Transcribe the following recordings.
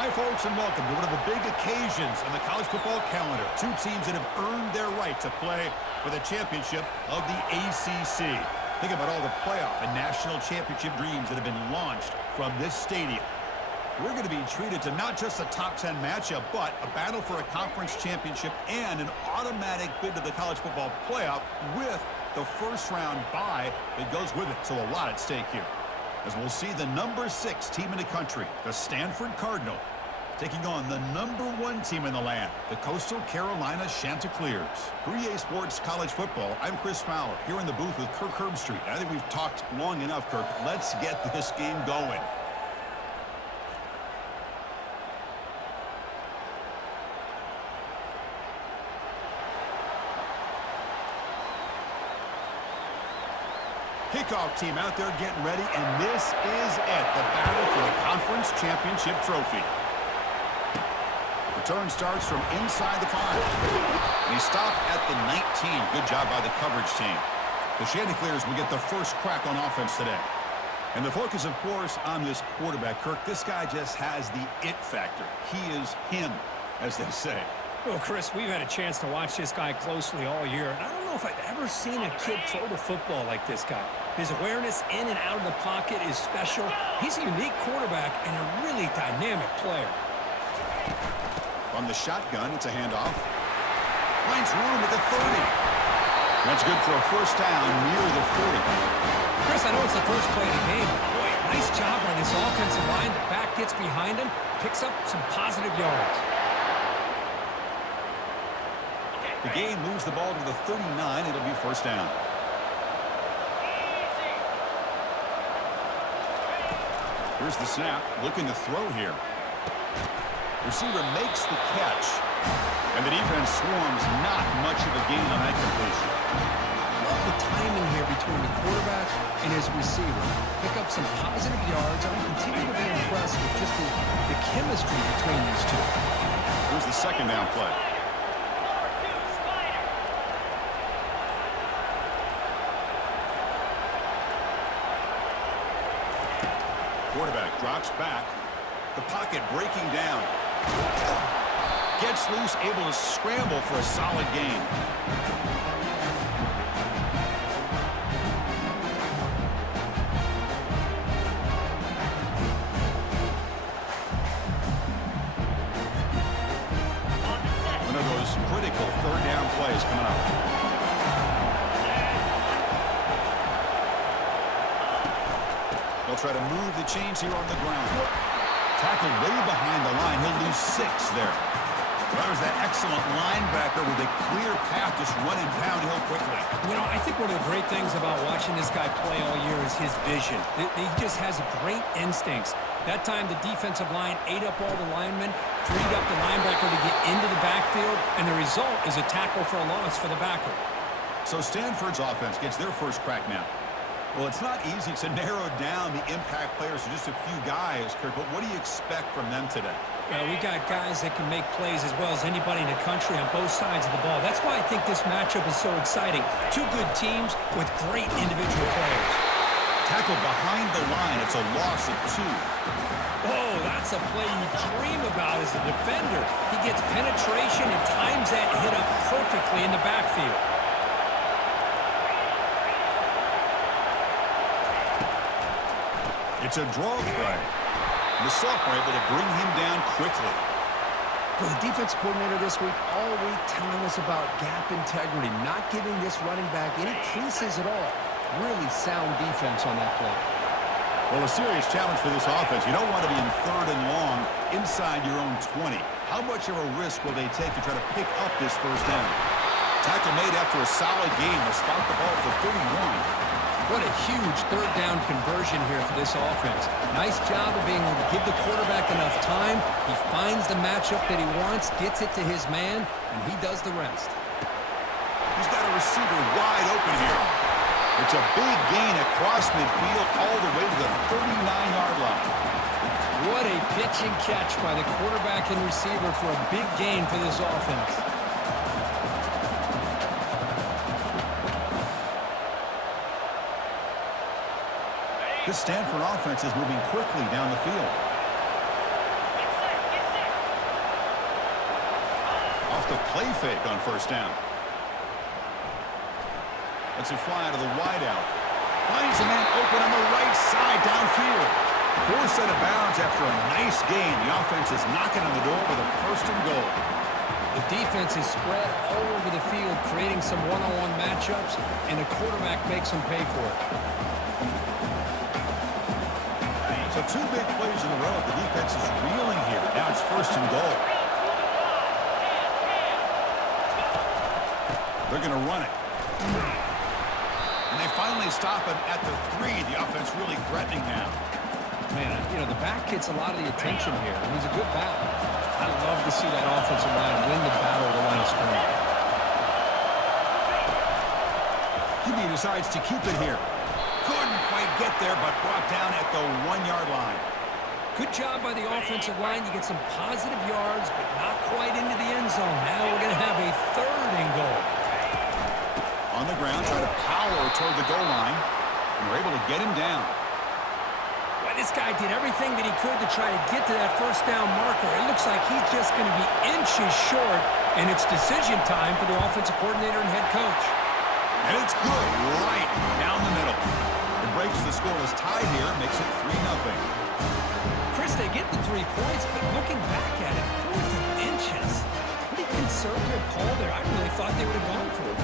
Hi, folks, and welcome to one of the big occasions on the college football calendar. Two teams that have earned their right to play for the championship of the ACC. Think about all the playoff and national championship dreams that have been launched from this stadium. We're going to be treated to not just a top 10 matchup, but a battle for a conference championship and an automatic bid to the college football playoff with the first-round bye that goes with it. So a lot at stake here, as we'll see the number 6 team in the country, the Stanford Cardinal, taking on the number 1 team in the land, the Coastal Carolina Chanticleers. 3A Sports College Football, I'm Chris Fowler, here in the booth with Kirk Herbstreit. I think we've talked long enough, Kirk. Let's get this game going. Kickoff team out there getting ready, and this is it, the battle for the conference championship trophy. Return starts from inside the 5. And he stopped at the 19. Good job by the coverage team. The Chanticleers will get the first crack on offense today. And the focus, of course, on this quarterback, Kirk. This guy just has the it factor. He is him, as they say. Well, Chris, we've had a chance to watch this guy closely all year, and I don't know if I've ever seen a kid throw the football like this guy. His awareness in and out of the pocket is special. He's a unique quarterback and a really dynamic player. From the shotgun, it's a handoff. Finds room at the 30. That's good for a first down near the 40. Chris, I know it's the first play of the game. Boy, nice job on this offensive line. The back gets behind him, picks up some positive yards. The game moves the ball to the 39. It'll be first down. Here's the snap. Looking to throw here. Receiver makes the catch. And the defense swarms. Not much of a gain on that completion. Love the timing here between the quarterback and his receiver. Pick up some positive yards. I continue to be impressed with just the chemistry between these two. Here's the second down play. Quarterback drops back. The pocket breaking down. Gets loose, able to scramble for a solid gain. One of those critical third down plays coming up. They'll try to move the chains here on the ground. Tackle way behind the line. He'll lose 6 there. That was that excellent linebacker with a clear path just running downhill quickly. You know, I think one of the great things about watching this guy play all year is his vision. He just has great instincts. That time, the defensive line ate up all the linemen, freed up the linebacker to get into the backfield, and the result is a tackle for a loss for the backer. So Stanford's offense gets their first crack now. Well, it's not easy to narrow down the impact players to just a few guys, Kirk, but what do you expect from them today? Well, we got guys that can make plays as well as anybody in the country on both sides of the ball. That's why I think this matchup is so exciting. Two good teams with great individual players. Tackle behind the line. It's a loss of 2. Oh, that's a play you dream about as a defender. He gets penetration and times that hit up perfectly in the backfield. It's a draw play. The sophomore able to bring him down quickly. Well, the defense coordinator this week all week telling us about gap integrity, not giving this running back any creases at all. Really sound defense on that play. Well, a serious challenge for this offense. You don't want to be in 3rd and long inside your own 20. How much of a risk will they take to try to pick up this first down? Tackle made after a solid game. They'll start the ball for 31. What a huge third down conversion here for this offense. Nice job of being able to give the quarterback enough time. He finds the matchup that he wants, gets it to his man, and he does the rest. He's got a receiver wide open here. It's a big gain across midfield all the way to the 39-yard line. What a pitch and catch by the quarterback and receiver for a big gain for this offense. This Stanford offense is moving quickly down the field. off the play fake on first down. That's a fly to the wideout. Finds a man open on the right side downfield. Forced out of bounds after a nice gain. The offense is knocking on the door with a first and goal. The defense is spread all over the field, creating some one-on-one matchups, and the quarterback makes them pay for it. So 2 big plays in a row. The defense is reeling here. Now it's first and goal. They're going to run it. And they finally stop him at the 3. The offense really threatening now. Man, you know, the back gets a lot of the attention here. He's a good back. I love to see that offensive line win the battle at the line of scrimmage. QB decides to keep it here. Couldn't quite get there, but brought down at the 1-yard line. Good job by the offensive line. You get some positive yards, but not quite into the end zone. Now we're going to have a 3rd and goal. On the ground, try to power toward the goal line. And we're able to get him down. Well, this guy did everything that he could to try to get to that first down marker. It looks like he's just going to be inches short, and it's decision time for the offensive coordinator and head coach. And it's good right down the middle. It breaks the scoreless tie here, makes it 3-0. Chris, they get the 3 points, but looking back at it, 4th and inches. Pretty conservative call there. I really thought they would have gone for it.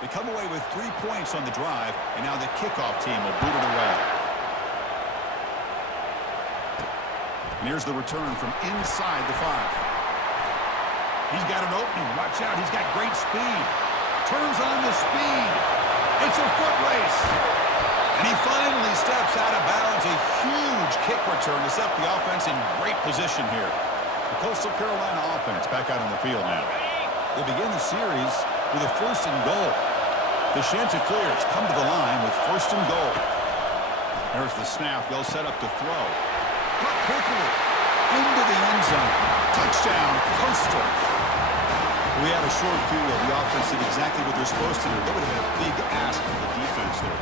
They come away with 3 points on the drive, and now the kickoff team will boot it away. And here's the return from inside the 5. He's got an opening. Watch out. He's got great speed. Turns on the speed. It's a foot race. And he finally steps out of bounds. A huge kick return to set the offense in great position here. The Coastal Carolina offense back out on the field now. They begin the series with a 1st and goal. The Chanticleers come to the line with 1st and goal. There's the snap. They'll set up to throw. Cut quickly into the end zone. Touchdown, Coastal. We had a short field. The offense did exactly what they're supposed to do. That would have been a big ask for the defense there.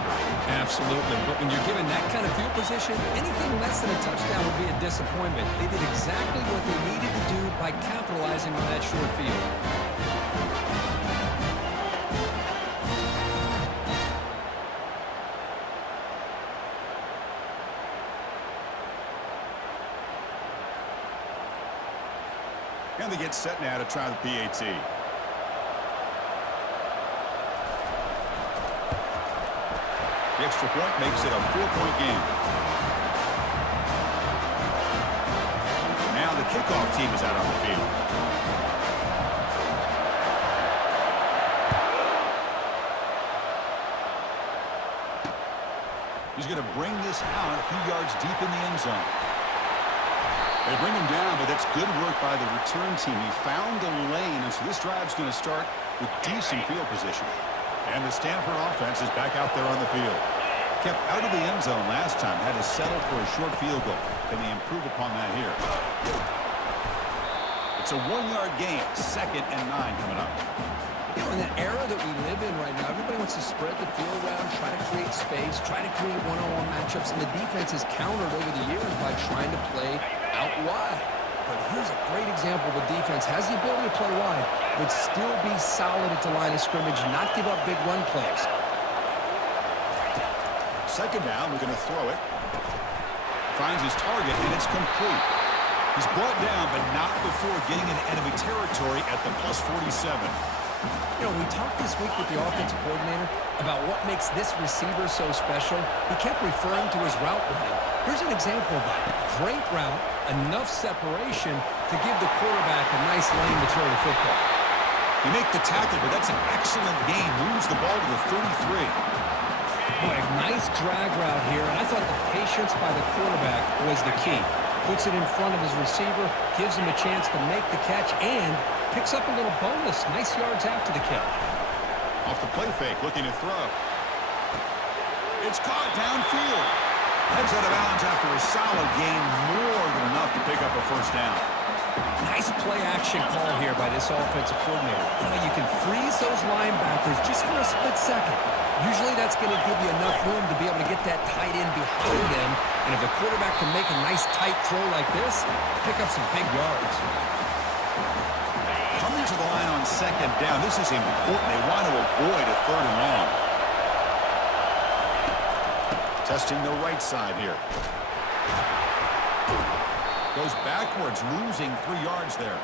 Absolutely. But when you're given that kind of field position, anything less than a touchdown would be a disappointment. They did exactly what they needed to do by capitalizing on that short field. And they get set now to try the PAT. The extra point makes it a 4-point game. Now the kickoff team is out on the field. He's going to bring this out a few yards deep in the end zone. They bring him down, but that's good work by the return team. He found the lane, and so this drive's going to start with decent field position. And the Stanford offense is back out there on the field. Kept out of the end zone last time, had to settle for a short field goal. Can they improve upon that here? It's a 1-yard gain, 2nd and 9 coming up. You know, in the era that we live in right now, everybody wants to spread the field around, try to create space, try to create one-on-one matchups, and the defense has countered over the years by trying to play out wide. But here's a great example of a defense has the ability to play wide, but still be solid at the line of scrimmage, not give up big run plays. 2nd down, we're going to throw it. Finds his target, and it's complete. He's brought down, but not before getting into enemy territory at the +47. You know, we talked this week with the offensive coordinator about what makes this receiver so special. He kept referring to his route running. Here's an example of that. Great route, enough separation to give the quarterback a nice lane to throw the football. He makes the tackle, but that's an excellent gain. Moves the ball to the 33. Boy, a nice drag route here, and I thought the patience by the quarterback was the key. Puts it in front of his receiver, gives him a chance to make the catch, and picks up a little bonus. Nice yards after the catch. Off the play fake, looking to throw. It's caught downfield. Heads out of bounds after a solid gain, more than enough to pick up a 1st down. Nice play action call here by this offensive coordinator. You know, you can freeze those linebackers just for a split second. Usually that's going to give you enough room to be able to get that tight end behind them. And if the quarterback can make a nice tight throw like this, pick up some big yards. Coming to the line on second down. This is important. They want to avoid a third and long. Testing the right side here. Goes backwards, losing 3 yards there.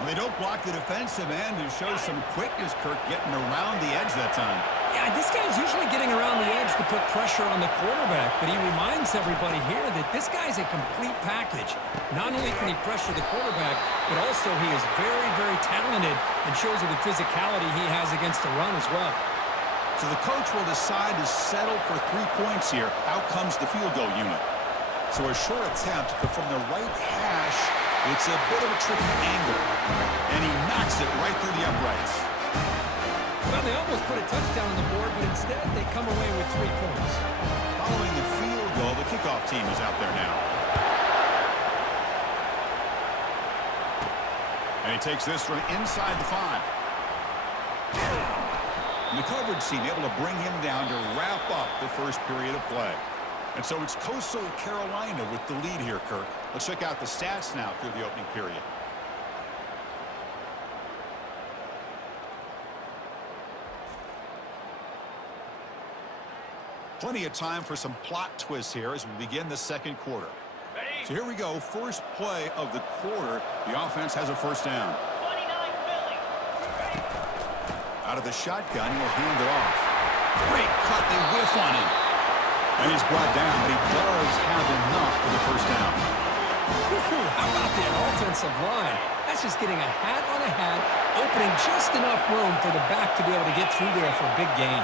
Well, they don't block the defensive end, who shows some quickness, Kirk, getting around the edge that time. Yeah, this guy's usually getting around the edge to put pressure on the quarterback, but he reminds everybody here that this guy's a complete package. Not only can he pressure the quarterback, but also he is very, very talented and shows you the physicality he has against the run as well. So the coach will decide to settle for 3 points here. Out comes the field goal unit. So a short attempt, but from the right hash, it's a bit of a tricky angle. And he knocks it right through the uprights. Well, they almost put a touchdown on the board, but instead they come away with 3 points. Following the field goal, the kickoff team is out there now. And he takes this from inside the 5. And the coverage team able to bring him down to wrap up the first period of play. And so it's Coastal Carolina with the lead here, Kirk. Let's check out the stats now through the opening period. Plenty of time for some plot twists here as we begin the second quarter. So here we go. First play of the quarter. The offense has a first down. Out of the shotgun, he'll hand it off. Great cut. They whiff on him. And he's brought down, but he does have enough for the first down. How about the offensive line? That's just getting a hat on a hat, opening just enough room for the back to be able to get through there for a big gain.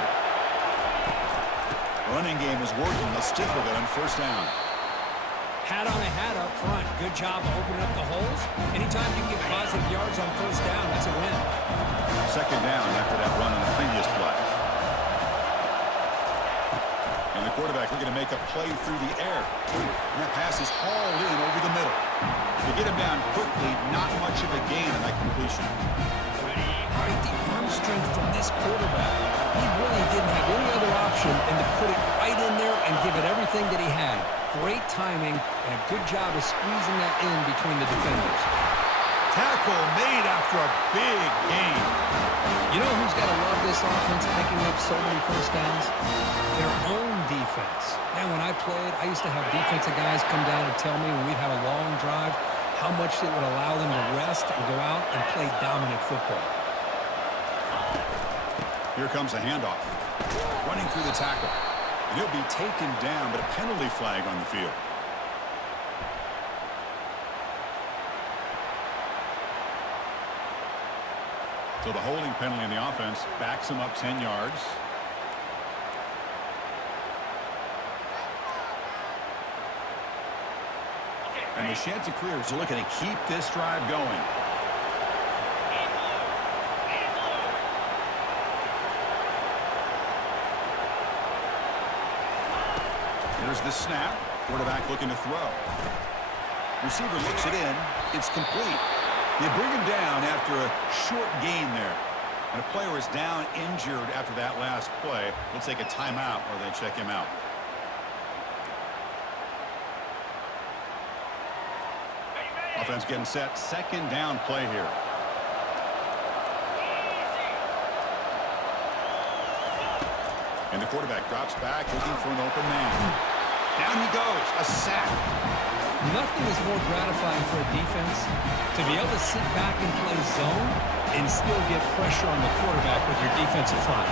Running game is working. Let's stick with it on first down. Hat on a hat up front. Good job of opening up the holes. Anytime you can get positive yards on first down, that's a win. Second down after that run on the previous play. And the quarterback looking to make a play through the air. And that pass is hauled in over the middle. To get him down quickly, not much of a gain on that completion. All right, the arm strength from this quarterback. He really didn't have any other option than to put it right in there and give it everything that he had. Great timing and a good job of squeezing that in between the defenders. Tackle made after a big gain. You know who's got to love this offense picking up so many first downs? Their own defense. Man, when I played, I used to have defensive guys come down and tell me when we'd have a long drive how much it would allow them to rest and go out and play dominant football. Here comes a handoff. Running through the tackle. And he'll be taken down, but a penalty flag on the field. So the holding penalty in the offense backs him up 10 yards. And the Chanticleers are looking to keep this drive going. Here's the snap. Quarterback looking to throw. Receiver looks it in. It's complete. They bring him down after a short gain there. And a player is down injured after that last play. We'll take a timeout or they check him out. Offense getting set. Second down play here. And the quarterback drops back looking for an open man. Down he goes. A sack. Nothing is more gratifying for a defense to be able to sit back and play zone and still get pressure on the quarterback with your defensive front.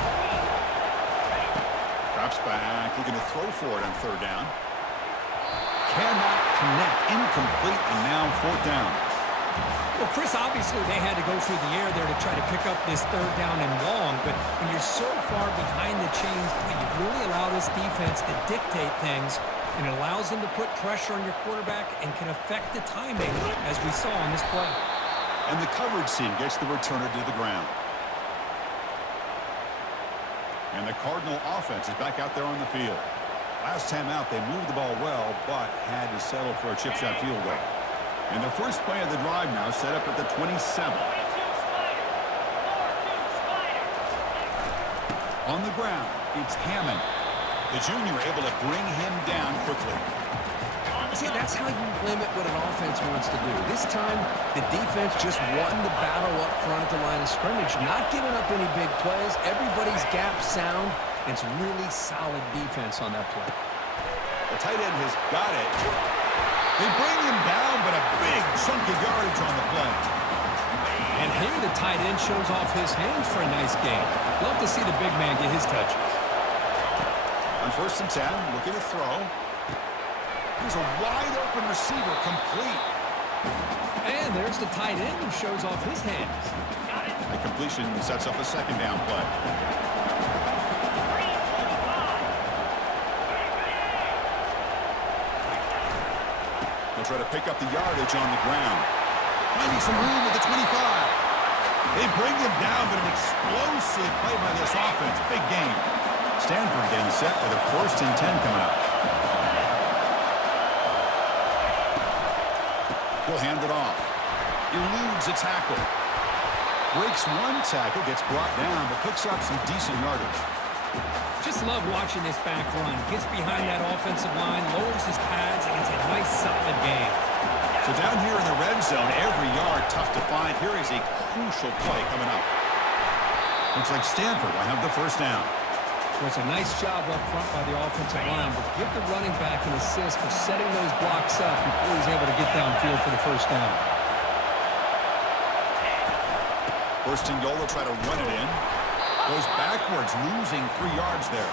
Drops back, looking to throw for it on third down. Cannot connect. Incomplete, and now fourth down. Well, Chris, obviously they had to go through the air there to try to pick up this third down and long, but when you're so far behind the chains, you really allow this defense to dictate things, and it allows them to put pressure on your quarterback and can affect the timing, as we saw on this play. And the coverage team gets the returner to the ground. And the Cardinal offense is back out there on the field. Last time out, they moved the ball well, but had to settle for a chip shot field goal. And the first play of the drive now set up at the 27. On the ground, it's Hammond. The junior able to bring him down quickly. See, that's how you limit what an offense wants to do. This time, the defense just won the battle up front at the line of scrimmage, not giving up any big plays. Everybody's gap sound. It's really solid defense on that play. The tight end has got it. They bring him down, but a big chunk of yardage on the play. And here the tight end shows off his hands for a nice gain. Love to see the big man get his touches. On 1st and 10, looking to throw. Here's a wide-open receiver, complete. And there's the tight end who shows off his hands. The completion sets up a 2nd down play. They'll try to pick up the yardage on the ground. Finding some room at the 25. They bring him down, but an explosive play by this offense. Big game. Stanford getting set with a 1st and 10 coming up. He'll hand it off. Eludes a tackle. Breaks one tackle, gets brought down, but picks up some decent yardage. Just love watching this back run. Gets behind that offensive line, lowers his pads, and it's a nice, solid game. So down here in the red zone, every yard tough to find. Here is a crucial play coming up. Looks like Stanford will have the 1st down. It was a nice job up front by the offensive line, but give the running back an assist for setting those blocks up before he's able to get downfield for the 1st down. 1st and goal, they'll try to run it in. Goes backwards, losing 3 yards there.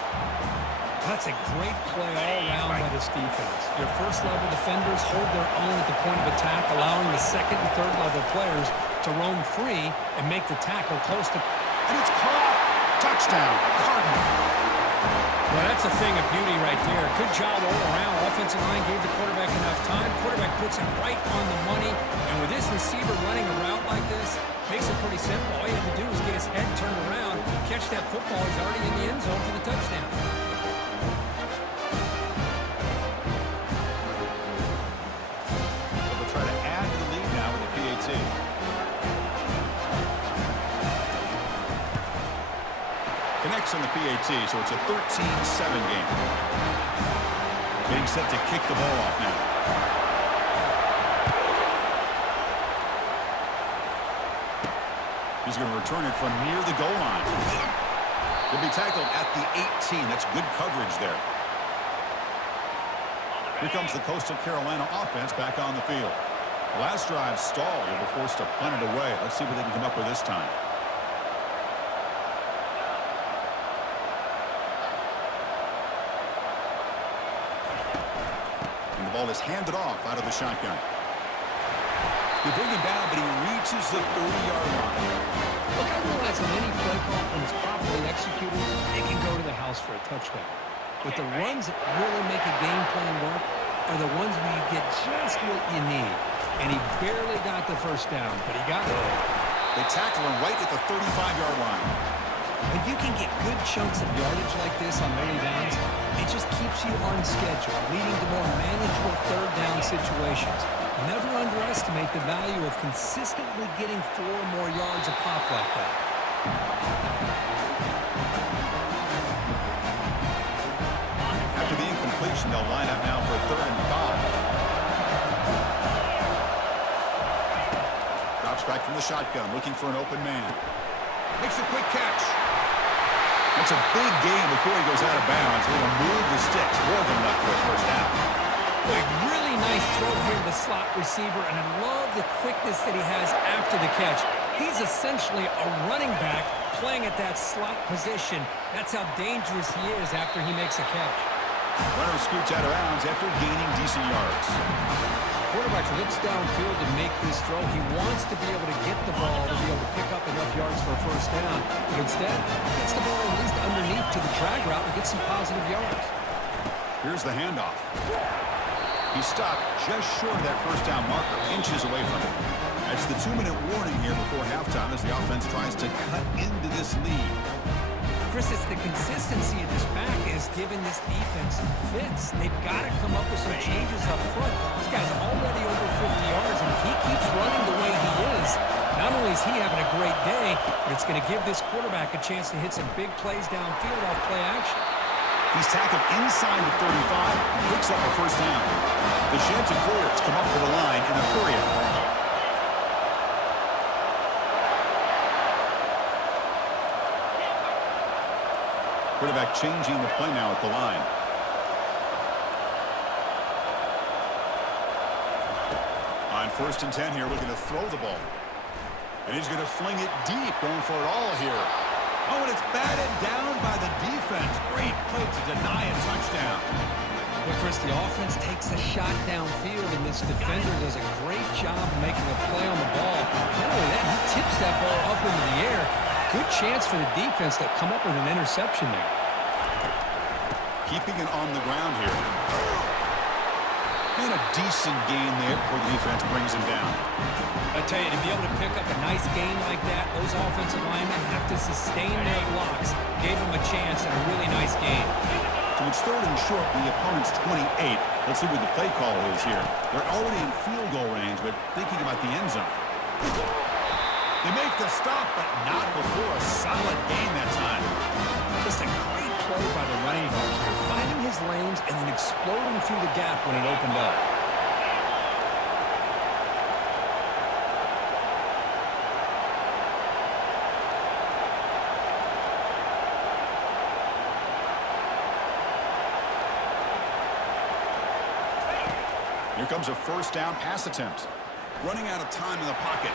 That's a great play all around by this defense. Your first-level defenders hold their own at the point of attack, allowing the 2nd and 3rd-level players to roam free and make the tackle close to... And it's caught! Touchdown, Cardinal. Well, that's a thing of beauty right there. Good job all around. Offensive line gave the quarterback enough time. Quarterback puts it right on the money. And with this receiver running a route like this, makes it pretty simple. All you have to do is get his head turned around, catch that football. He's already in the end zone for the touchdown. They'll try to add to the lead now with the PAT. Connects on the PAT, so it's a 13-7 game. Getting set to kick the ball off now. He's going to return it from near the goal line. He'll be tackled at the 18. That's good coverage there. Here comes the Coastal Carolina offense back on the field. Last drive stalled. They were forced to punt it away. Let's see what they can come up with this time. And the ball is handed off out of the shotgun. They bring him down, but he reaches the 30-yard line. Look, I realize on any play call, when it's properly executed, it can go to the house for a touchdown. But the runs that really make a game plan work are the ones where you get just what you need. And he barely got the 1st down, but he got it. They tackle him right at the 35-yard line. When you can get good chunks of yardage like this on early downs, it just keeps you on schedule, leading to more manageable 3rd down situations. Never underestimate the value of consistently getting 4 or more yards a pop like that. After the incompletion, they'll line up now for 3rd and 5. Drops back from the shotgun, looking for an open man. Makes a quick catch. That's a big gain before he goes out of bounds. He'll move the sticks. More than enough for a 1st down. A really nice throw here to the slot receiver, and I love the quickness that he has after the catch. He's essentially a running back playing at that slot position. That's how dangerous he is after he makes a catch. Runner scoots out of bounds after gaining decent yards. Quarterback looks downfield to make this throw. He wants to be able to get the ball to be able to pick up enough yards for a 1st down. But instead, gets the ball at least underneath to the drag route and gets some positive yards. Here's the handoff. He stopped just short of that 1st down marker, inches away from it. That's the 2-minute warning here before halftime as the offense tries to cut into this lead. Chris, it's the consistency of this back is giving this defense fits. They've got to come up with some changes up front. This guy's already over 50 yards, and if he keeps running the way he is, not only is he having a great day, but it's going to give this quarterback a chance to hit some big plays downfield off play action. He's tackled inside the 35, picks up a first down. The Chanticleers come up to the line in a hurry up. Quarterback changing the play now at the line. On 1st and 10 here, looking to throw the ball. And he's going to fling it deep, going for it all here. Oh, and it's batted down by the defense. Great play to deny a touchdown. Well, Chris, the offense takes a shot downfield, and this defender does a great job of making a play on the ball. Not only that, he tips that ball up into the air. Good chance for the defense to come up with an interception there. Keeping it on the ground here. And a decent gain there before the defense brings him down. I tell you, to be able to pick up a nice gain like that, those offensive linemen have to sustain their blocks. Gave them a chance and a really nice gain. So it's 3rd and short from the opponent's 28. Let's see what the play call is here. They're already in field goal range, but thinking about the end zone. They make the stop, but not before a solid gain that time. Just a great play by the running back here, finding his lanes and then exploding through the gap when it opened up. Here comes a first down pass attempt. Running out of time in the pocket.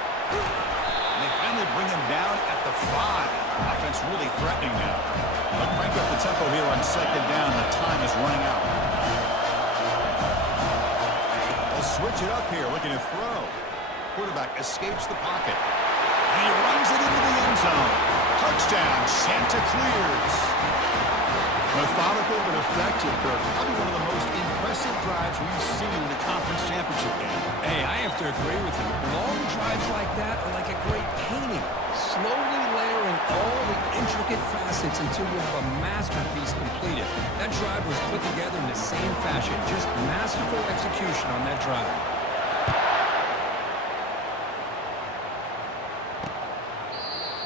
And they finally bring him down at the 5. Offense really threatening now. They'll crank up the tempo here on 2nd down. The time is running out. They'll switch it up here, looking to throw. Quarterback escapes the pocket. And he runs it into the end zone. Touchdown, Chanticleers. Methodical but effective, Kirk. Probably one of the most impressive drives we've seen in the conference championship game. Hey, I have to agree with you. Long drives like that are like a great painting. Slowly layering all the intricate facets until you have a masterpiece completed. That drive was put together in the same fashion. Just masterful execution on that drive.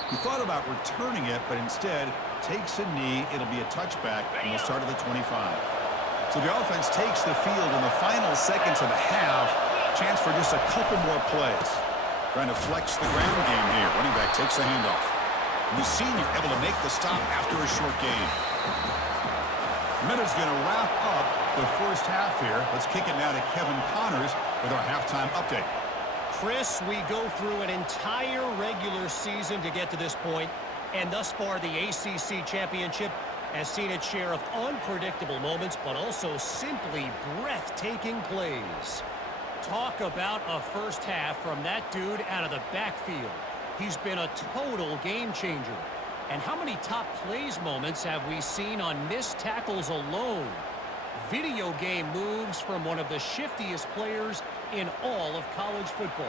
He thought about returning it, but instead takes a knee. It'll be a touchback, and we'll start at the 25. So the offense takes the field in the final seconds of the half. Chance for just a couple more plays. Trying to flex the ground game here. Running back takes the handoff. And the senior able to make the stop after a short gain. Minutes going to wrap up the first half here. Let's kick it now to Kevin Connors with our halftime update. Chris, we go through an entire regular season to get to this point, and thus far the ACC championship has seen its share of unpredictable moments, but also simply breathtaking plays. Talk about a first half from that dude out of the backfield. He's been a total game changer. And how many top plays moments have we seen on missed tackles alone? Video game moves from one of the shiftiest players in all of college football.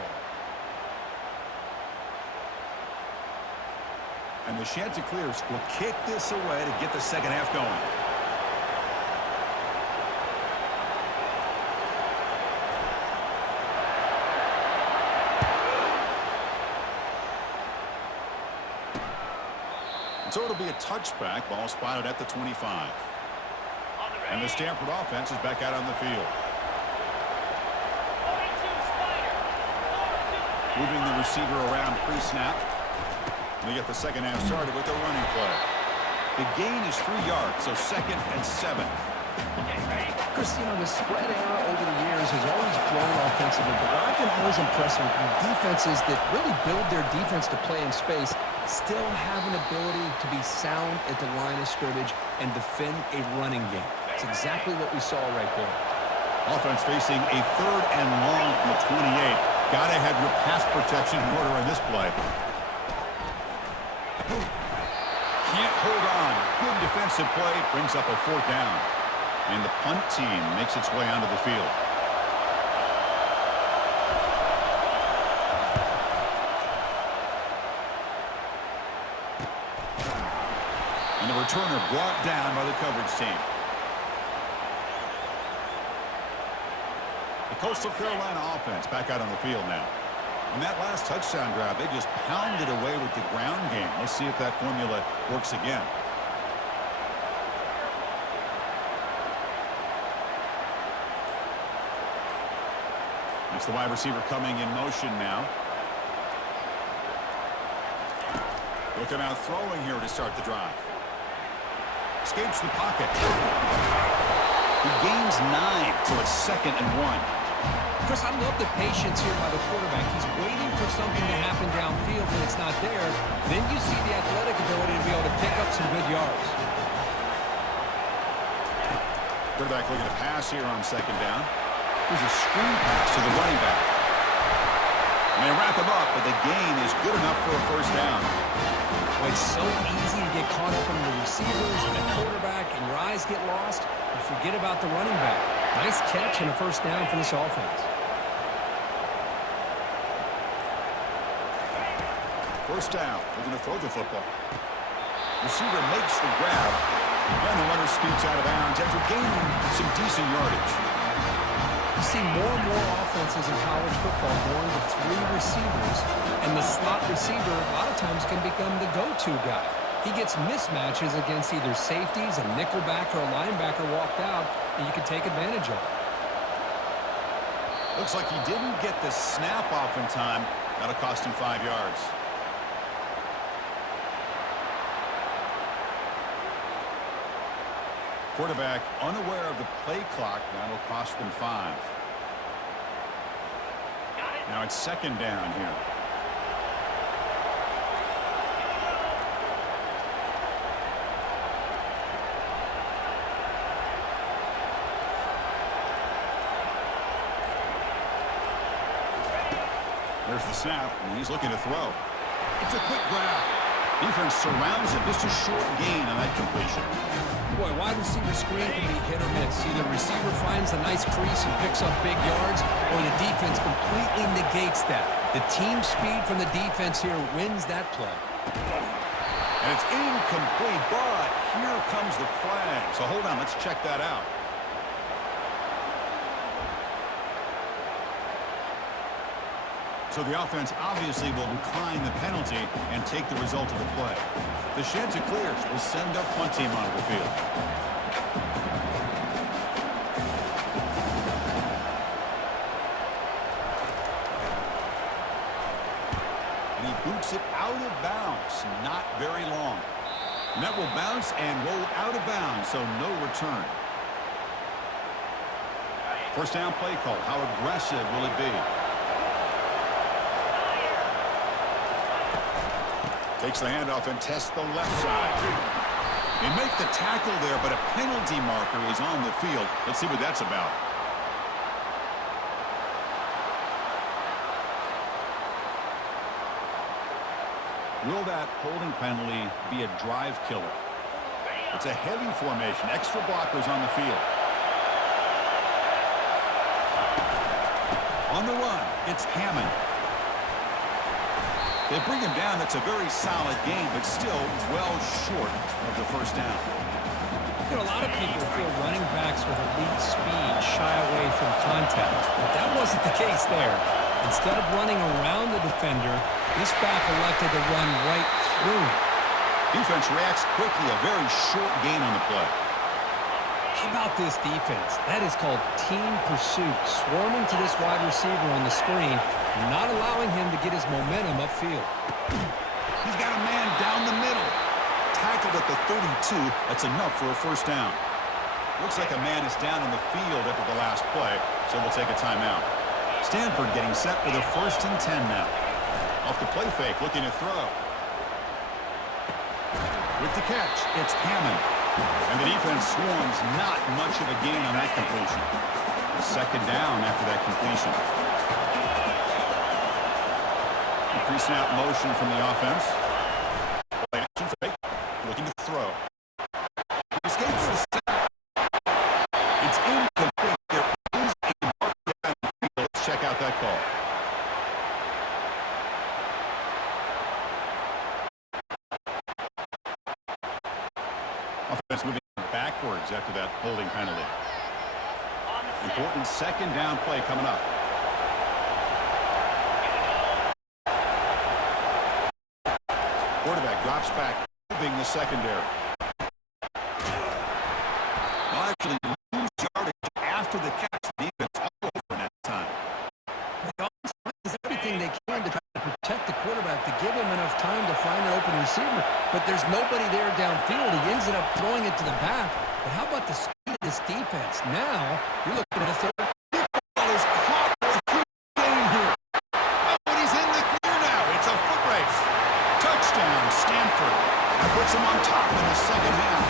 And the Chanticleers will kick this away to get the second half going. So it'll be a touchback. Ball spotted at the 25. And the Stanford offense is back out on the field. Moving the receiver around pre-snap. We get the second half started with a running play. The gain is 3 yards, so 2nd and 7. Chris, you know, the spread era over the years has always grown offensively, but what I've been always impressed with defenses that really build their defense to play in space still have an ability to be sound at the line of scrimmage and defend a running game. It's exactly what we saw right there. Offense facing a 3rd and long from the 28. Gotta have your pass protection in order in this play. Can't hold on. Good defensive play. Brings up a 4th down. And the punt team makes its way onto the field. And the Returner brought down by the coverage team. The Coastal Carolina offense back out on the field now. On that last touchdown drive, they just pounded away with the ground game. Let's see if that formula works again. It's the wide receiver coming in motion now. Looking out throwing here to start the drive. Escapes the pocket. He gains 9, so it's 2nd and 1. Chris, I love the patience here by the quarterback. He's waiting for something to happen downfield when it's not there. Then you see the athletic ability to be able to pick up some good yards. Quarterback looking to pass here on 2nd down. Here's a screen pass to the running back. And they wrap him up, but the gain is good enough for a 1st down. Well, it's so easy to get caught up in the receivers and the quarterback, and your eyes get lost. You forget about the running back. Nice catch and a 1st down for this offense. 1st down. Looking to throw the football. Receiver makes the grab, and the runner scoots out of bounds after gaining some decent yardage. You see more and more offenses in college football going to 3 receivers, and the slot receiver a lot of times can become the go-to guy. He gets mismatches against either safeties, a nickelback, or a linebacker walked out, and you can take advantage of it. Looks like he didn't get the snap off in time. That'll cost him 5 yards. Quarterback unaware of the play clock. That'll cost them 5. Now it's 2nd down here. There's the snap, and he's looking to throw. It's a quick grab. Defense surrounds him. Just a short gain on that completion. Boy, wide receiver screen can be hit or miss. Either the receiver finds a nice crease and picks up big yards, or the defense completely negates that. The team speed from the defense here wins that play. And it's incomplete, but here comes the flag. So hold on, let's check that out. So the offense obviously will decline the penalty and take the result of the play. The Sheds are clear. Will send up punt team onto the field. And he boots it out of bounds. Not very long. And that will bounce and roll out of bounds, so no return. 1st down play call. How aggressive will it be? Takes the handoff and tests the left side. They make the tackle there, but a penalty marker is on the field. Let's see what that's about. Will that holding penalty be a drive killer? It's a heavy formation. Extra blockers on the field. On the run, it's Hammond. They bring him down. That's a very solid game, but still well short of the 1st down. You know, a lot of people feel running backs with elite speed shy away from contact, but that wasn't the case there. Instead of running around the defender, this back elected to run right through him. Defense reacts quickly. A very short gain on the play. How about this defense? That is called team pursuit. Swarming to this wide receiver on the screen, not allowing him to get his momentum upfield. He's got a man down the middle. Tackled at the 32. That's enough for a 1st down. Looks like a man is down in the field after the last play, so we'll take a timeout. Stanford getting set with a 1st and 10 now. Off the play fake, looking to throw. With the catch, it's Hammond. And the defense swarms. Not much of a gain on that completion. A 2nd down after that completion. Pre-snap motion from the offense. Play action fake. Looking to throw. He escapes the sack. It's incomplete. There is a marker on the field. Let's check out that call. yards after that holding penalty. Important second down play coming up. Quarterback drops back, moving the secondary. Well, actually lose yardage after the catch. The defense all over that time. The offense does everything they can to try to protect the quarterback, to give him enough time to find an open receiver. But there's nobody there downfield. He ends up throwing it to the back. But how about the speed of this defense? Now, you're looking at a third. Ball is caught for a huge gain here. Oh, and he's in the clear now. It's a foot race. Touchdown, Stanford. That puts him on top in the second half.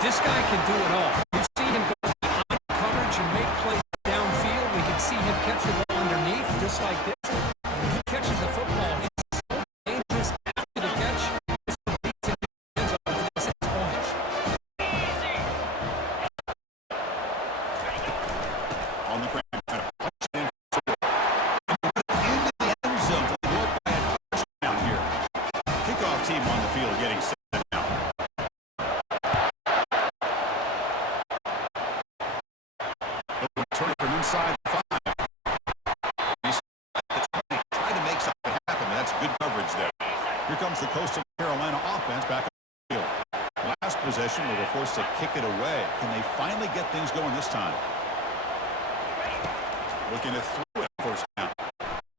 This guy can do it all. We've seen him go behind coverage and make plays downfield. We can see him catch the ball underneath, just like this. When he catches the football, he's so dangerous after the catch. It's the beats in the end zone for the 6 points. On the ground, trying to punch it in for two. Into the end zone to go up by a touchdown here. Kickoff team on the field getting set now. Turn it from inside the 5. He's at the 20. Trying to make something happen. That's good coverage there. Here comes the Coastal Carolina offense back on the field. Last possession, they were forced to kick it away. Can they finally get things going this time? Looking to throw it first down.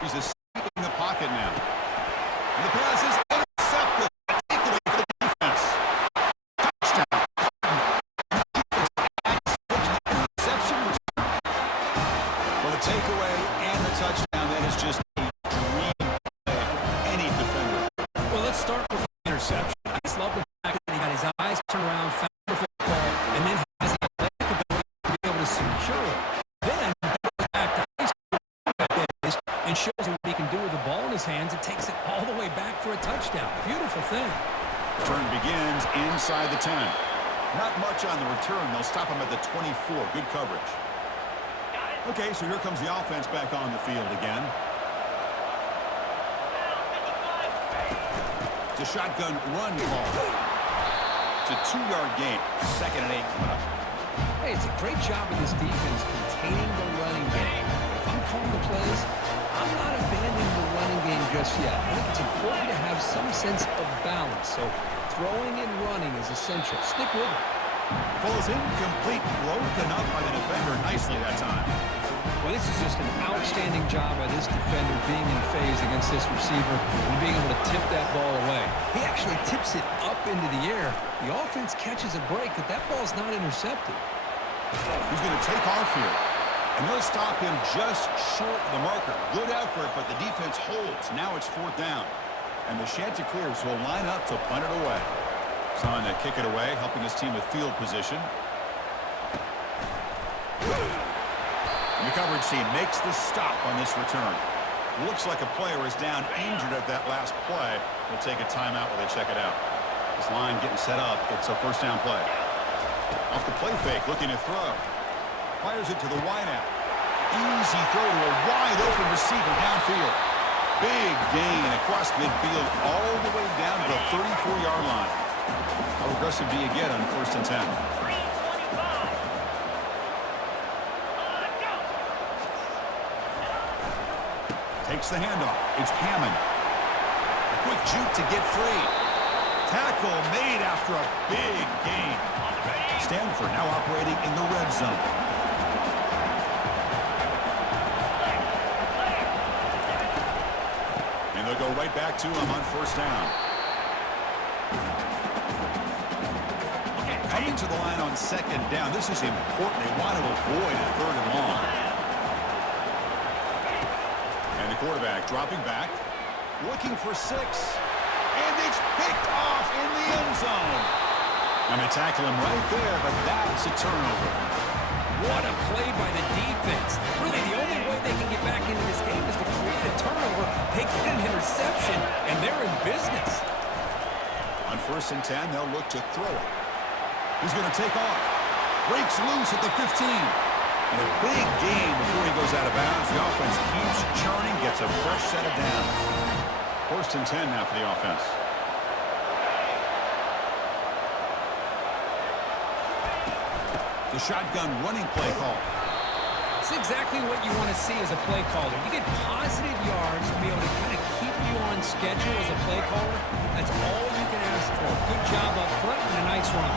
He's escaping the pocket now. And the pass is intercepted. Take it away for the defense. Touchdown. Interception. Well, the takeaway and the touchdown, that is just a dream play for any defender. Well, let's start with the interception. I just love the fact that he got his eyes turned around, found the football, and then has the athletic ability to be able to secure it. Then he goes back to high school and shows you what he can do with the ball in his hands. It takes it all the way back for a touchdown. Beautiful thing. Return begins inside the 10. Not much on the return. They'll stop him at the 24. Good coverage. Okay, so here comes the offense back on the field again. It's a shotgun run call. It's a 2-yard gain. 2nd and 8 coming up. Hey, it's a great job of this defense containing the running game. If I'm calling the plays, I'm not abandoning the running game just yet. I think it's important to have some sense of balance. So throwing and running is essential. Stick with it. Falls incomplete, broken up by the defender nicely that time. Well, this is just an outstanding job by this defender being in phase against this receiver and being able to tip that ball away. He actually tips it up into the air. The offense catches a break, but that ball's not intercepted. He's going to take off here. And they'll stop him just short of the marker. Good effort, but the defense holds. Now it's 4th down. And the Chanticleers will line up to punt it away. Trying to kick it away, helping his team with field position. And the coverage team makes the stop on this return. Looks like a player is down injured at that last play. They'll take a timeout while they check it out. This line getting set up. It's a 1st down play. Off the play fake, looking to throw. Fires it to the wideout. Easy throw to a wide-open receiver downfield. Big gain across midfield all the way down to the 34-yard line. How aggressive do you get on 1st and 10? Takes the handoff. It's Hammond. A quick juke to get free. Tackle made after a big gain. Stanford now operating in the red zone. And they'll go right back to him on 1st down. Coming to the line on 2nd down. This is important. They want to avoid a 3rd and long. And the quarterback dropping back, looking for 6. And it's picked off in the end zone. And they tackle him right there, but that's a turnover. What a play by the defense. Really, the only way they can get back into this game is to create a turnover. They get an interception, and they're in business. On 1st and 10, they'll look to throw it. He's going to take off. Breaks loose at the 15. And a big gain before he goes out of bounds. The offense keeps churning, gets a fresh set of downs. 1st and 10 now for the offense. The shotgun running play call. It's exactly what you want to see as a play caller. You get positive yards to be able to kind of keep you on schedule as a play caller. That's all you can ask for. Good job up front and a nice run.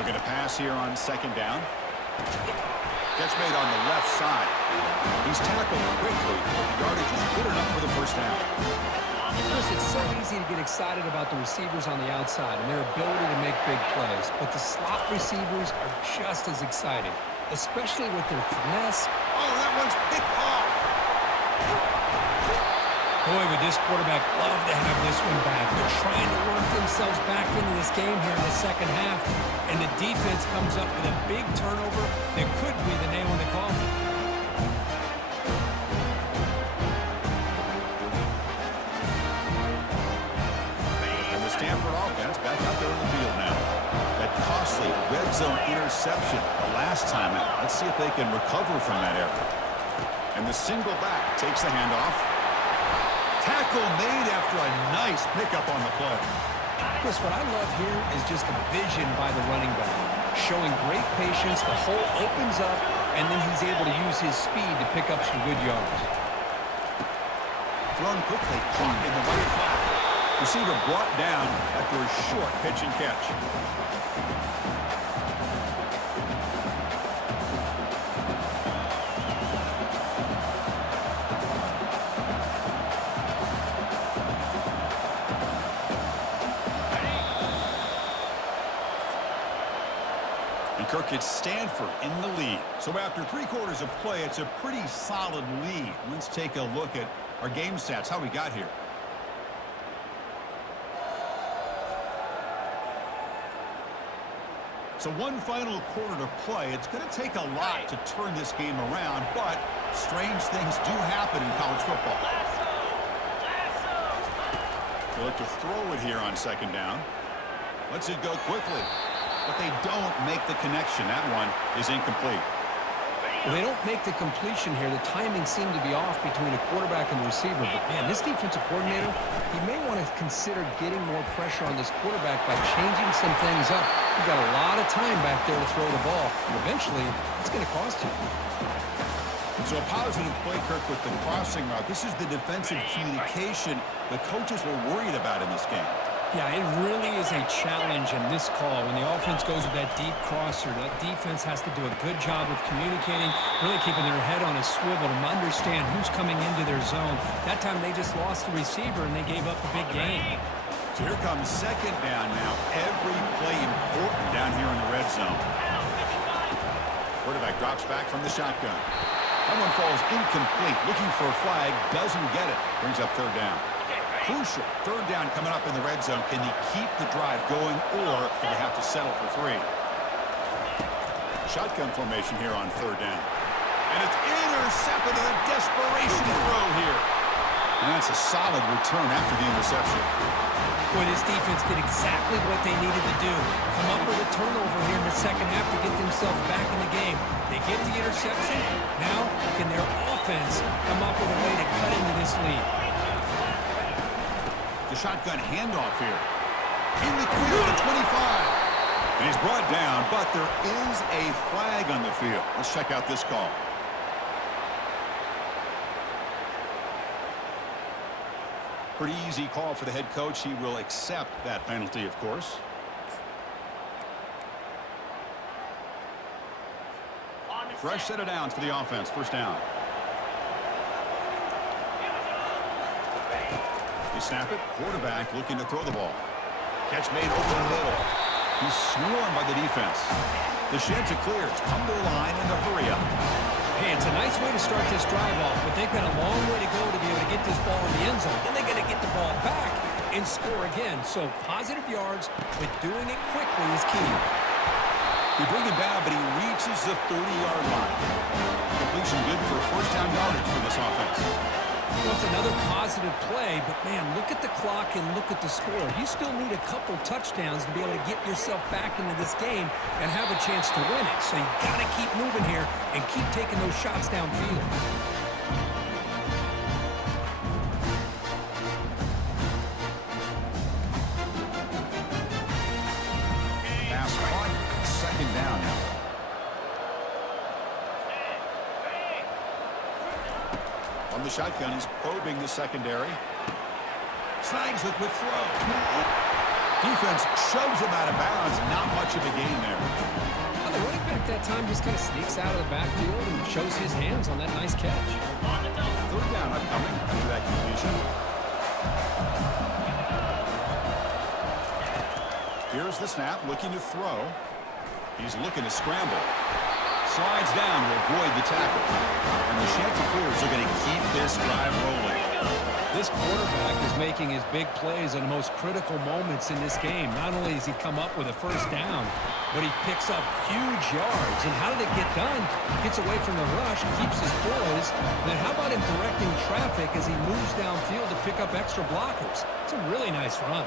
Looking to pass here on second down. Catch made on the left side. He's tackled quickly. The yardage is good enough for the first down. Chris, it's so easy to get excited about the receivers on the outside and their ability to make big plays. But the slot receivers are just as exciting, especially with their finesse. Oh, that one's picked off. Boy, would this quarterback love to have this one back. They're trying to work themselves back into this game here in the second half, and the defense comes up with a big turnover that could be the nail in the coffin. And the Stanford offense back out there in the field now. That costly red zone interception the last time out. Let's see if they can recover from that error. And the single back takes the handoff. Tackle made after a nice pickup on the play. Chris, what I love here is just the vision by the running back. Showing great patience, the hole opens up, and then he's able to use his speed to pick up some good yards. Thrown quickly, caught in the right flat. Receiver brought down after a short pitch and catch. Kirk, it's Stanford in the lead. So after 3 quarters of play, it's a pretty solid lead. Let's take a look at our game stats, how we got here. So one final quarter to play. It's going to take a lot to turn this game around, but strange things do happen in college football. They look to throw it here on second down. Lets it go quickly. But they don't make the connection. That one is incomplete. Well, they don't make the completion here. The timing seemed to be off between a quarterback and the receiver. But, man, this defensive coordinator, he may want to consider getting more pressure on this quarterback by changing some things up. You've got a lot of time back there to throw the ball. And eventually, it's going to cost you. So a positive play, Kirk, with the crossing route. This is the defensive communication the coaches were worried about in this game. Yeah, it really is a challenge in this call. When the offense goes with that deep crosser, that defense has to do a good job of communicating, really keeping their head on a swivel to understand who's coming into their zone. That time they just lost the receiver and they gave up a big gain. So here comes second down now. Every play important down here in the red zone. Quarterback drops back from the shotgun. That one falls incomplete. Looking for a flag, doesn't get it. Brings up third down. Crucial. Third down coming up in the red zone. Can they keep the drive going, or do they have to settle for 3? Shotgun formation here on third down. And it's intercepted in a desperation throw here. And that's a solid return after the interception. Boy, this defense did exactly what they needed to do. Come up with a turnover here in the second half to get themselves back in the game. They get the interception. Now, can their offense come up with a way to cut into this lead? The shotgun handoff here. In the clear at the 25. And he's brought down, but there is a flag on the field. Let's check out this call. Pretty easy call for the head coach. He will accept that penalty, of course. Fresh set of downs for the offense. First down. They snap it. Quarterback looking to throw the ball. Catch made over the middle. He's swarmed by the defense. The Sheds are clear. It's come to the line in the hurry up. Hey, it's a nice way to start this drive off, but they've got a long way to go to be able to get this ball in the end zone. Then they got to get the ball back and score again. So positive yards, but doing it quickly is key. They bring him down, but he reaches the 30-yard line. Completion good for first down yardage for this offense. Well, it's another positive play, but, man, look at the clock and look at the score. You still need a couple touchdowns to be able to get yourself back into this game and have a chance to win it. So you got to keep moving here and keep taking those shots downfield. Pass caught, set From the shotgun, he's probing the secondary. Snags the quick throw. Defense shoves him out of bounds. Not much of a gain there. Well, the running back that time just kind of sneaks out of the backfield and shows his hands on that nice catch. Third down upcoming after that completion. Here's the snap, looking to throw. He's looking to scramble. Slides down to avoid the tackle. And the Chanticleers are going to keep this drive rolling. This quarterback is making his big plays in the most critical moments in this game. Not only does he come up with a first down, but he picks up huge yards. And how did it get done? Gets away from the rush, keeps his poise. And then how about him directing traffic as he moves downfield to pick up extra blockers? It's a really nice run.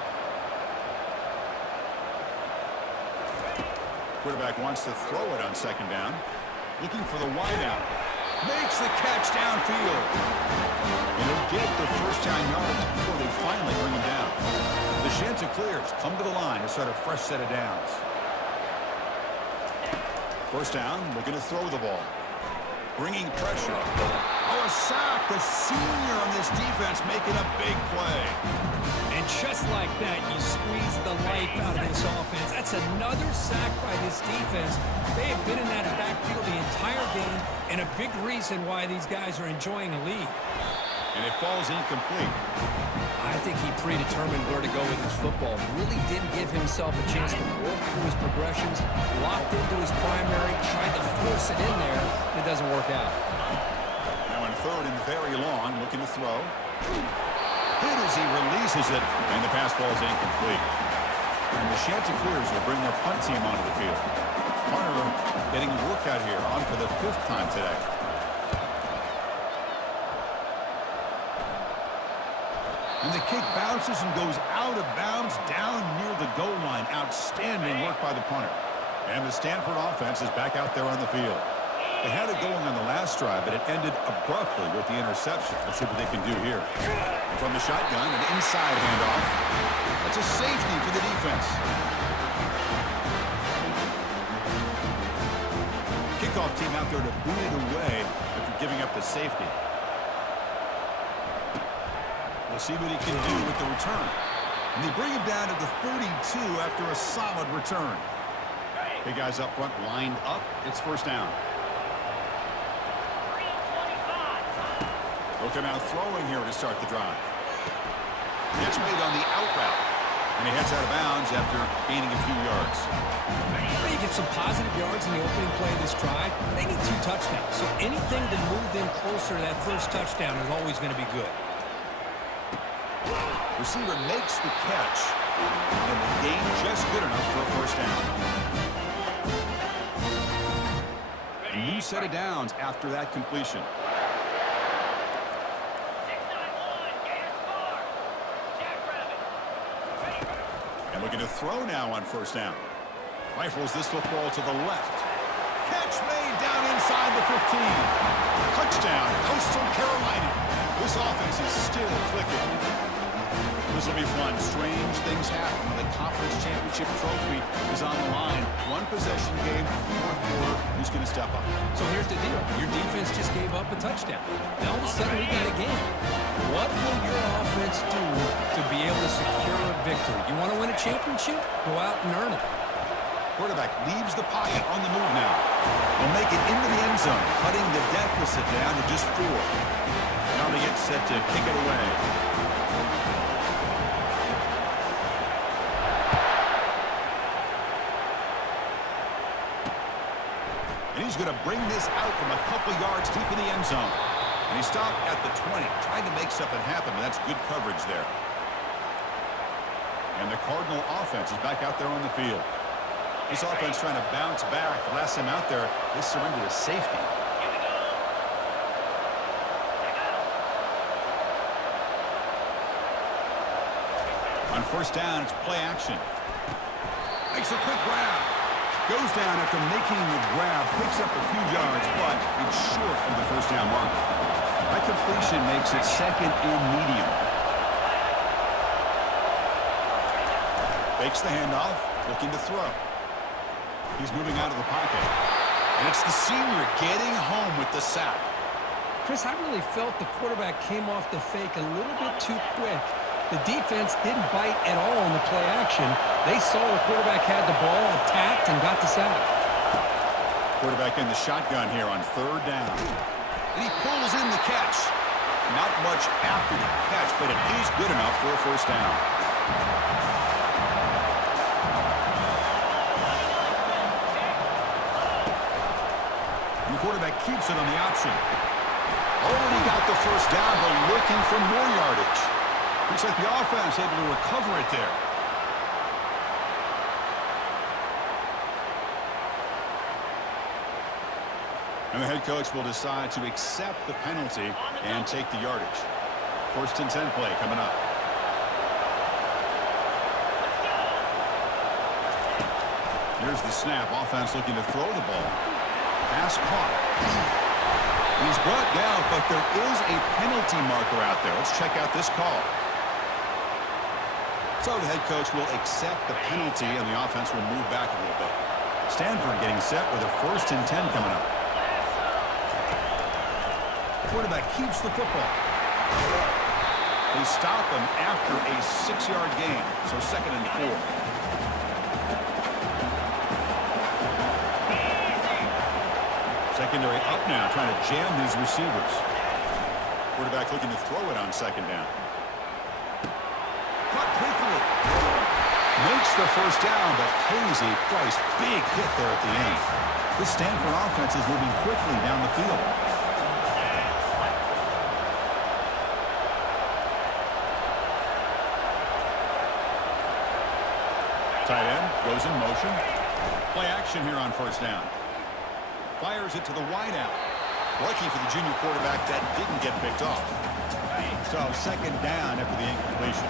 Quarterback wants to throw it on second down. Looking for the wideout. Makes the catch downfield. And he'll get the first down yards before they finally bring him down. The Chanticleers come to the line to start a fresh set of downs. First down, looking to throw the ball. Bringing pressure. Oh, a sack. The senior on this defense making a big play. And just like that, you squeeze the life out of this offense. That's another sack by this defense. They have been in that backfield the entire game, and a big reason why these guys are enjoying a lead. And it falls incomplete. I think he predetermined where to go with his football. Really didn't give himself a chance to work through his progressions. Locked into his primary, tried to force it in there, and it doesn't work out. Now on third and very long, looking to throw. Hit as he releases it, and the pass ball is incomplete. And the Chanticleers will bring their punt team onto the field. Hunter getting a workout here, on for the 5th time today. And the kick bounces and goes out of bounds down near the goal line. Outstanding work by the punter. And the Stanford offense is back out there on the field. They had it going on the last drive, but it ended abruptly with the interception. Let's see what they can do here. From the shotgun, an inside handoff. That's a safety for the defense. Kickoff team out there to boot it away after giving up the safety. We'll see what he can do with the return. And they bring him down to the 32 after a solid return. Big guys up front lined up. It's first down. They'll come out throwing here to start the drive. Catch made on the out route. And he heads out of bounds after gaining a few yards. You get some positive yards in the opening play of this drive. They need 2 touchdowns. So anything to move them closer to that first touchdown is always going to be good. Receiver makes the catch. And the gain just good enough for a first down. A new set of downs after that completion. And looking to throw now on first down. Rifles this football to the left. Catch made down inside the 15. Touchdown, Coastal Carolina. This offense is still clicking. This will be fun. Strange things happen when the conference championship trophy is on the line. One possession game, fourth quarter. Who's going to step up? So here's the deal. Your defense just gave up a touchdown. Now all of a sudden we got a game. What will your offense do to be able to secure a victory? You want to win a championship? Go out and earn it. Quarterback leaves the pocket on the move now. They'll make it into the end zone, cutting the deficit down to just 4. Now they get set to kick it away. And he's going to bring this out from a couple yards deep in the end zone. And he stopped at the 20, trying to make something happen, but that's good coverage there. And the Cardinal offense is back out there on the field. This offense trying to bounce back. The last time out there, they surrendered a safety. On first down, it's play action. Makes a quick grab. Goes down after making the grab. Picks up a few yards, but it's short of the first down mark. That completion makes it second and medium. Fakes the handoff, looking to throw. He's moving out of the pocket. And it's the senior getting home with the sack. Chris, I really felt the quarterback came off the fake a little bit too quick. The defense didn't bite at all in the play action. They saw the quarterback had the ball, attacked, and got the sack. Quarterback in the shotgun here on 3rd down. And he pulls in the catch. Not much after the catch, but it is good enough for a 1st down. And the quarterback keeps it on the option. Already got the 1st down, but looking for more yardage. Looks like the offense able to recover it there. And the head coach will decide to accept the penalty and take the yardage. 1st and 10 play coming up. Here's the snap. Offense looking to throw the ball. Pass caught. He's brought down, but there is a penalty marker out there. Let's check out this call. So the head coach will accept the penalty, and the offense will move back a little bit. Stanford getting set with a 1st and 10 coming up. Quarterback keeps the football. They stop him after a 6-yard gain, so 2nd and 4. Secondary up now, trying to jam his receivers. Quarterback looking to throw it on 2nd down. Caught quickly. Makes the 1st down, but pays a price. Big hit there at the end. This Stanford offense is moving quickly down the field. Tight end goes in motion. Play action here on 1st down. Fires it to the wideout. Lucky for the junior quarterback that didn't get picked off. So 2nd down after the incompletion.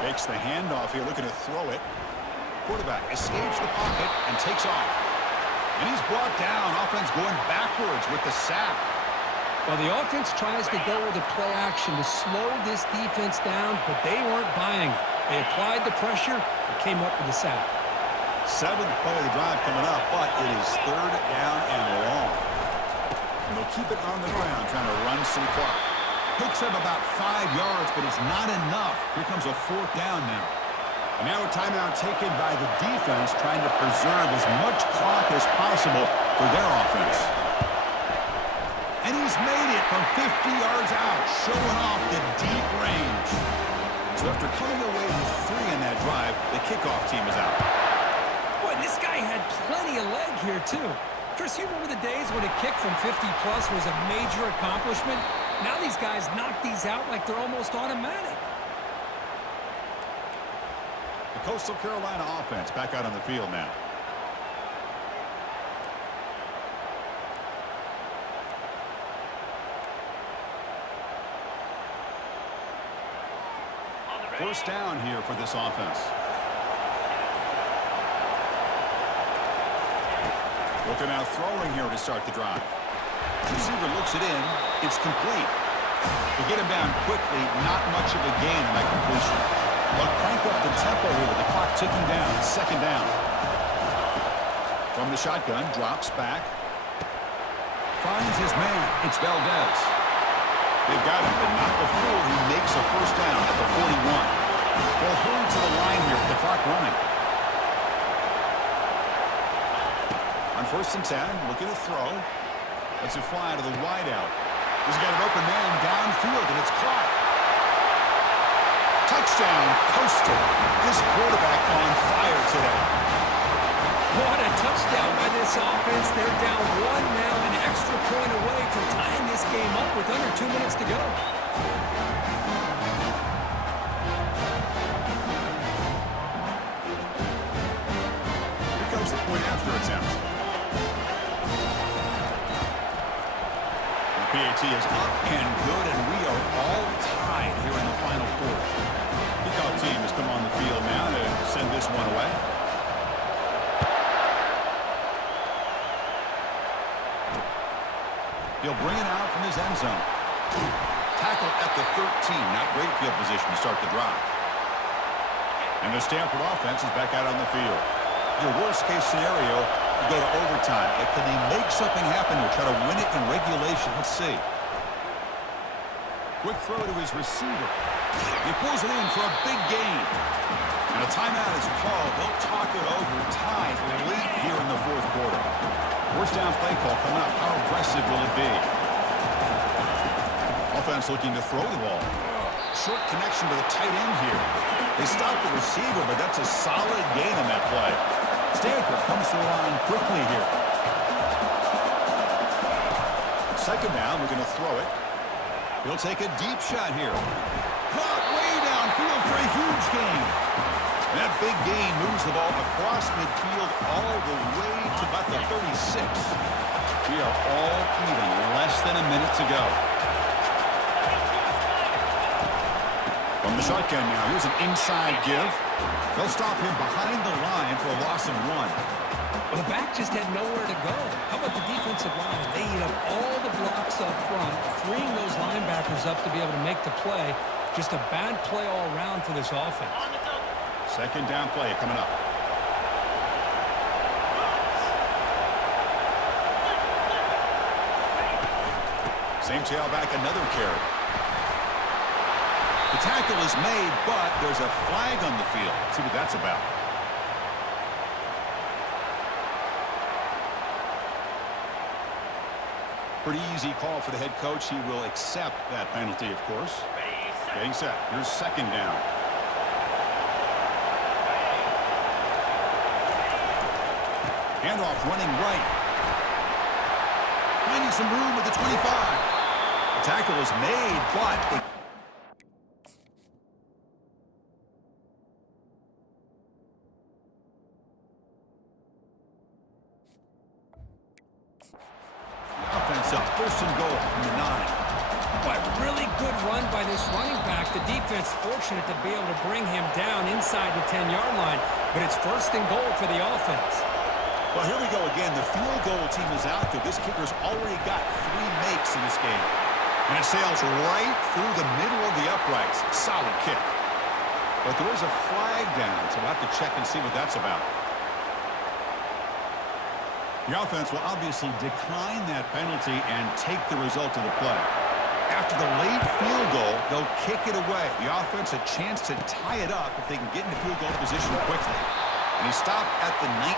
Fakes the handoff here, looking to throw it. Quarterback escapes the pocket and takes off. And he's brought down. Offense going backwards with the sack. Well, the offense tries to go with the play action to slow this defense down, but they weren't buying it. They applied the pressure and came up with the sack. 7th play of the drive coming up, but it is 3rd down and long. And they'll keep it on the ground, trying to run some clock. Picks up about 5 yards, but it's not enough. Here comes a 4th down now. And now a timeout taken by the defense, trying to preserve as much clock as possible for their offense. And he's made it from 50 yards out, showing off the deep range. So after coming away with 3 in that drive, the kickoff team is out. Boy, this guy had plenty of leg here, too. Chris, you remember the days when a kick from 50-plus was a major accomplishment? Now these guys knock these out like they're almost automatic. The Coastal Carolina offense back out on the field now. First down here for this offense. Looking out throwing here to start the drive. Receiver looks it in. It's complete. They get him down quickly. Not much of a gain in that completion. They'll crank up the tempo here with the clock ticking down. 2nd down. From the shotgun, drops back. Finds his man. It's Valdez. They've got him, but not before he makes a 1st down at the 41. They'll hurry to the line here with the clock running. On 1st and 10, looking to throw. Lets it fly to the wideout. He's got an open man downfield, and it's caught. Touchdown, Coastal. This quarterback on fire today. What a touchdown by this offense. They're down 1 now, an extra point away from tying this game up with under 2 minutes to go. Here comes the point after attempt. The PAT is up and good, and we are all tied here in the final quarter. Kickoff team has come on the field now to send this one away. He'll bring it out from his end zone. Tackle at the 13. Not great field position to start the drive. And the Stanford offense is back out on the field. Your worst-case scenario, you go to overtime. But can they make something happen here? Try to win it in regulation. Let's see. Quick throw to his receiver. He pulls it in for a big gain. And a timeout is called. They'll talk it over, tied late here in the fourth quarter. First down play call coming up. How aggressive will it be? Offense looking to throw the ball. Short connection to the tight end here. They stop the receiver, but that's a solid gain on that play. Stanford comes to the line quickly here. Second down, we're going to throw it. He'll take a deep shot here. Caught way downfield for a huge gain. That big gain moves the ball across midfield all the way to about the 36. We are all even, less than a minute to go. From the shotgun now, here's an inside give. They'll stop him behind the line for a loss of 1. Well, the back just had nowhere to go. How about the defensive line? They eat up all the blocks up front, freeing those linebackers up to be able to make the play. Just a bad play all around for this offense. Second down play coming up. Same tailback, another carry. The tackle is made, but there's a flag on the field. Let's see what that's about. Pretty easy call for the head coach. He will accept that penalty, of course. Getting set. Here's second down. Handoff running right. Finding some room with the 25. The tackle is made, but... offense up. First and goal from the 9. But really good run by this running back. The defense fortunate to be able to bring him down inside the 10-yard line, but it's first and goal for the offense. Well, here we go again. The field goal team is out there. This kicker's already got 3 makes in this game. And it sails right through the middle of the uprights. Solid kick. But there is a flag down, so we'll have to check and see what that's about. The offense will obviously decline that penalty and take the result of the play. After the late field goal, they'll kick it away. The offense a chance to tie it up if they can get into field goal position quickly. And he stopped at the 19.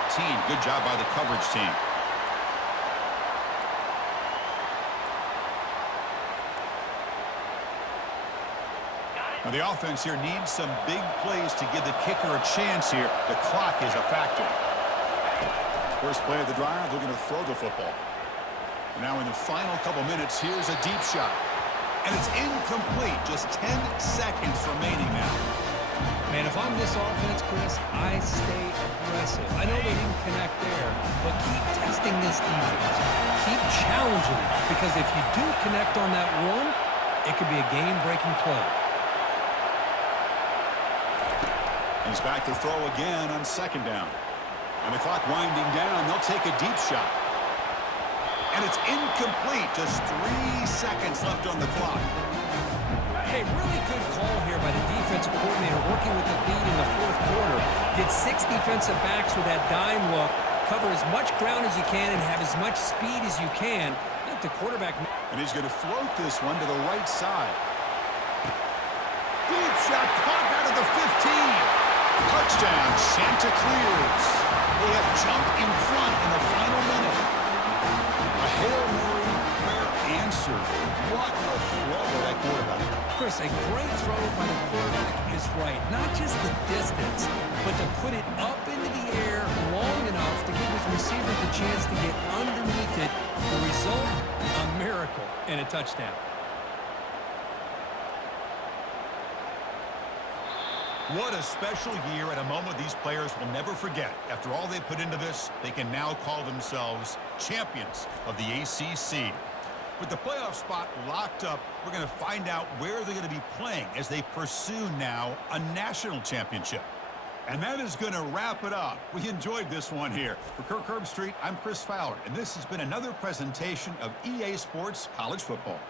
Good job by the coverage team. Now the offense here needs some big plays to give the kicker a chance here. The clock is a factor. First play of the drive, looking to throw the football. Now in the final couple minutes, here's a deep shot. And it's incomplete. Just 10 seconds remaining now. Man, if I'm this offense, Chris, I stay aggressive. I know they didn't connect there, but keep testing this defense. Keep challenging it, because if you do connect on that one, it could be a game-breaking play. He's back to throw again on second down. And the clock winding down, they'll take a deep shot. And it's incomplete. Just 3 seconds left on the clock. Hey, really good call here by the defensive coordinator working with the lead in the fourth quarter. Get 6 defensive backs with that dime look. Cover as much ground as you can and have as much speed as you can. I think the quarterback... And he's going to float this one to the right side. Deep shot caught out of the 15. Touchdown, Chanticleers. They have jumped in front in the final minute. A Hail Mary prayer answered. What a throw by that quarterback. Chris, a great throw by the quarterback is right. Not just the distance, but to put it up into the air long enough to give his receivers a chance to get underneath it. The result, a miracle and a touchdown. What a special year and a moment these players will never forget. After all they put into this, they can now call themselves champions of the ACC. With the playoff spot locked up, we're going to find out where they're going to be playing as they pursue now a national championship. And that is going to wrap it up. We enjoyed this one here. For Kirk Herbstreit, I'm Chris Fowler, and this has been another presentation of EA Sports College Football.